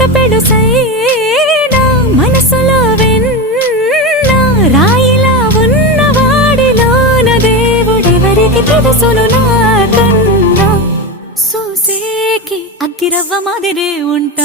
మాట పెడుసైనా మనసులో వెన్న రాయిలా ఉన్నవాడిలోన దేవుడెవరికి తెలుసును నాకన్నా చూసేకి అగ్గిరవ్వ మాదిరే ఉంటా